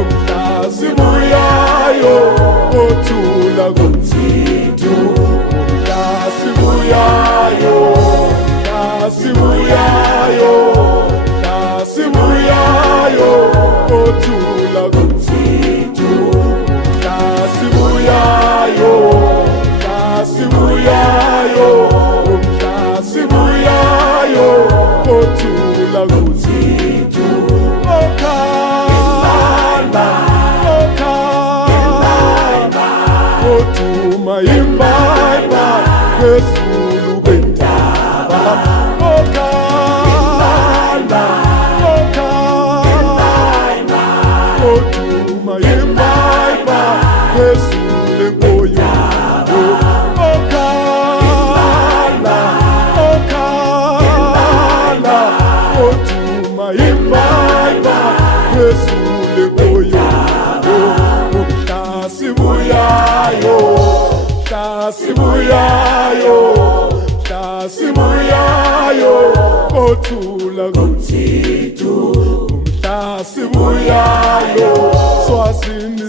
umhla sibuyayo othula kuthithu umhla sibuyayo othula kuthithu umhla sibuyayo othula kuthithu okhala othuma imbaba phezulu kwentaba okhala othuma imbaba phezulu enkoyabo okhala othuma imbaba phezulu enkoyabo umhla sibuyayo othula kuthithu umhla sibuyayo Swazini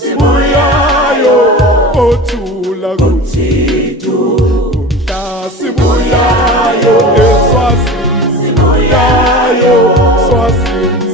sibuyayo othula kuthithu umhla sibuyayo Swazini